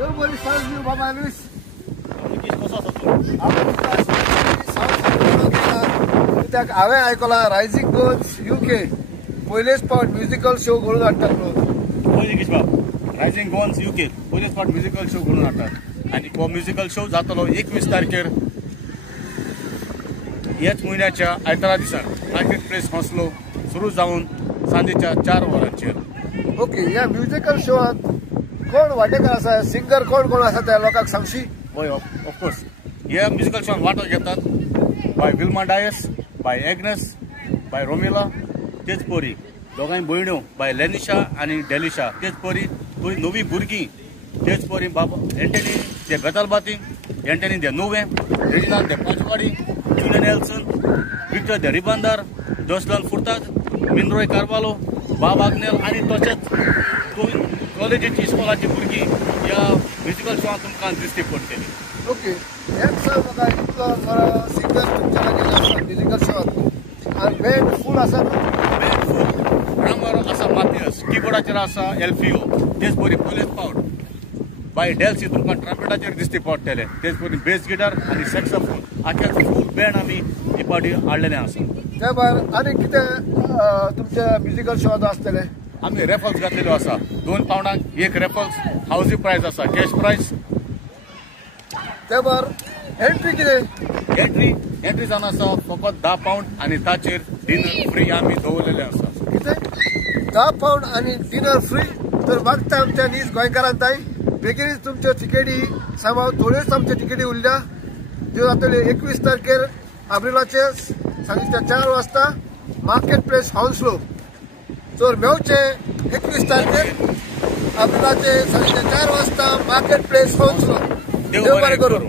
Eu vou lhes fazer o Baba Luis. हांवें आयकलां rising गोन्स UK पयलेच फावट म्युजिकल शो घडोवन हाडटात म्हणून. पयलीं किश बाब रायझिंग गोन्स UK पयलेच फावट म्युजिकल शो घडोवन हाडटात आनी हो म्युजिकल शो जातलो 21 तारखेर ह्याच म्हयन्याच्या आयतारा दिसा मार्केट प्लेस हॉस्लो सुरू जावन सांजेच्या 4 वरांचेर. ओके, ह्या म्युजिकल शोआत कोण वांटेकार आसा, सिंगर कोण कोण आसा त्या लोकांक सांगशी? हय ऑफकोर्स ह्या म्युजिकल शोआन वांटो घेतात by Wilma Dias, by Agnes, by Romila, तेच परी दोगांय भयण्यो बाय लेनिशा आनी डेलिशा, तेच परी थंय नवी भुरगीं, तेच परी बाबा एंटनी दे बेतालबाती, एंटनी दे नुवे, रेजिनाल्ड दे पाचवाडी, जुलियन एल्सन, विक्टर दे रिबांदार, जोसलन फुर्ताज, मिनरॉय कार्वालो, बाब आग्नेल आनी तशेंच कॉलेजीची इस्कॉलाची भुरगीं ह्या म्युजिकल शोआन तुमकां दिश्टी पडटलीं. ओके, हेच म्हाका इतलो बरो सिंगर तुमच्या लागीं आसा म्युजिकल शोआत आनी बँड फूल आसा न्हू? बँड फूल ड्रमर आसा माथियस, कीबोर्डाचेर आसा एल्फिओ, तेच परी पयलेच फावट बाय डेल्सी तुमकां ट्रम्पेटाचेर दिश्टी पडटले, तेच परी बेस गिटार आनी सॅक्सोफोन आख्या फूल बँड आमी ही पावटी हाडलेले आसा. त्या भायर आनी कितें तुमच्या म्युजिकल शोआत आसतलें? आमी रेफल्स घातलेल्यो आसा, 2 पावंडांक एक रेफल्स, हावजी प्रायज आसा, कॅश प्रायज. त्या भायर एंट्री कितें? एंट्री जावन आसा फकत 10 पावंड आनी ताचेर डिनर फ्री आमी दवरलेले आसा. कितें 10 पावंड आनी डिनर फ्री? तर मागता आमच्या नीज गोंयकारांताय बेगीनच तुमच्यो तिकेटी सांबाळ, थोड्योच आमच्यो तिकेटी उरल्या, ज्यो जातल्यो 21 तारखेर एप्रिलाचे सांजेच्या 4 वाजता मार्केट प्लेस हॉन्सलो. तर मेवचे 21 तारखेर एप्रिलाचे सांजेच्या 4 वाजता मार्केट प्लेस हॉन्सलो. देव बरें करूं.